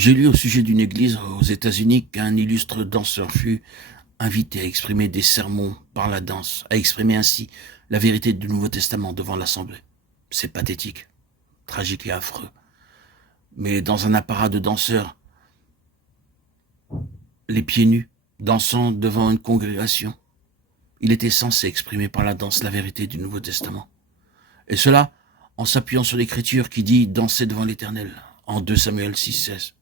J'ai lu au sujet d'une église aux États-Unis qu'un illustre danseur fut invité à exprimer des sermons par la danse, à exprimer ainsi la vérité du Nouveau Testament devant l'Assemblée. C'est pathétique, tragique et affreux. Mais dans un apparat de danseurs, les pieds nus, dansant devant une congrégation, il était censé exprimer par la danse la vérité du Nouveau Testament. Et cela en s'appuyant sur l'Écriture qui dit « danser devant l'Éternel » en 2 Samuel 6,16.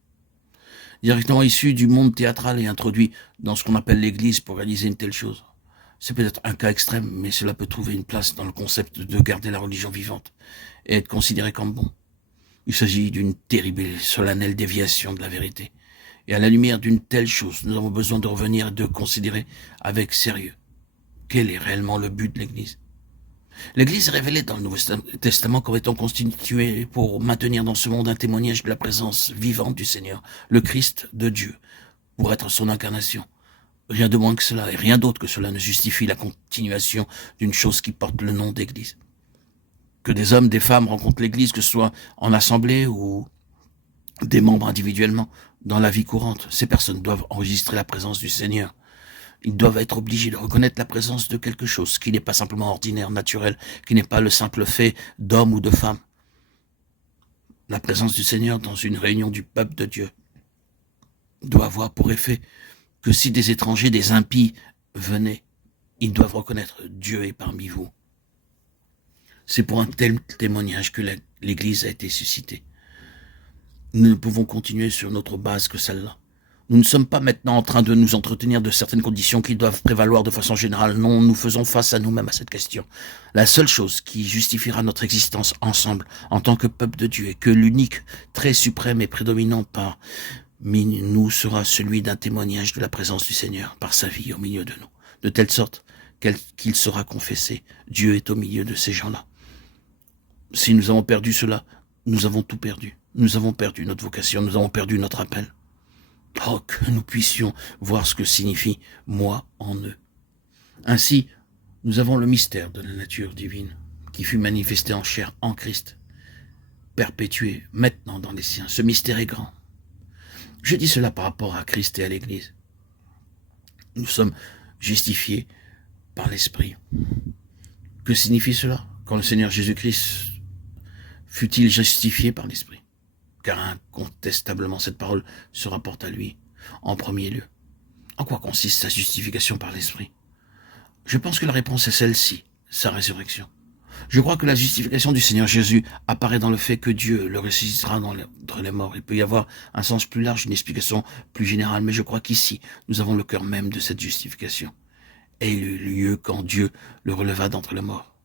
Directement issu du monde théâtral et introduit dans ce qu'on appelle l'Église pour réaliser une telle chose. C'est peut-être un cas extrême, mais cela peut trouver une place dans le concept de garder la religion vivante et être considéré comme bon. Il s'agit d'une terrible et solennelle déviation de la vérité. Et à la lumière d'une telle chose, nous avons besoin de revenir et de considérer avec sérieux quel est réellement le but de l'Église. L'Église est révélée dans le Nouveau Testament comme étant constituée pour maintenir dans ce monde un témoignage de la présence vivante du Seigneur, le Christ de Dieu, pour être son incarnation. Rien de moins que cela et rien d'autre que cela ne justifie la continuation d'une chose qui porte le nom d'Église. Que des hommes, des femmes rencontrent l'Église, que ce soit en assemblée ou des membres individuellement, dans la vie courante, ces personnes doivent enregistrer la présence du Seigneur. Ils doivent être obligés de reconnaître la présence de quelque chose qui n'est pas simplement ordinaire, naturel, qui n'est pas le simple fait d'homme ou de femme. La présence du Seigneur dans une réunion du peuple de Dieu doit avoir pour effet que si des étrangers, des impies venaient, ils doivent reconnaître Dieu est parmi vous. C'est pour un tel témoignage que l'Église a été suscitée. Nous ne pouvons continuer sur notre base que celle-là. Nous ne sommes pas maintenant en train de nous entretenir de certaines conditions qui doivent prévaloir de façon générale. Non, nous faisons face à nous-mêmes à cette question. La seule chose qui justifiera notre existence ensemble en tant que peuple de Dieu est que l'unique trait suprême et prédominant parmi nous sera celui d'un témoignage de la présence du Seigneur par sa vie au milieu de nous. De telle sorte qu'il sera confessé. Dieu est au milieu de ces gens-là. Si nous avons perdu cela, nous avons tout perdu. Nous avons perdu notre vocation, nous avons perdu notre appel. Oh, que nous puissions voir ce que signifie « moi en eux ». Ainsi, nous avons le mystère de la nature divine qui fut manifesté en chair en Christ, perpétué maintenant dans les siens. Ce mystère est grand. Je dis cela par rapport à Christ et à l'Église. Nous sommes justifiés par l'Esprit. Que signifie cela? Quand le Seigneur Jésus-Christ fut-il justifié par l'Esprit? Car incontestablement cette parole se rapporte à lui en premier lieu. En quoi consiste sa justification par l'Esprit? Je pense que la réponse est celle-ci, sa résurrection. Je crois que la justification du Seigneur Jésus apparaît dans le fait que Dieu le ressuscitera d'entre les morts. Il peut y avoir un sens plus large, une explication plus générale, mais je crois qu'ici, nous avons le cœur même de cette justification. Et il eut lieu quand Dieu le releva d'entre les morts.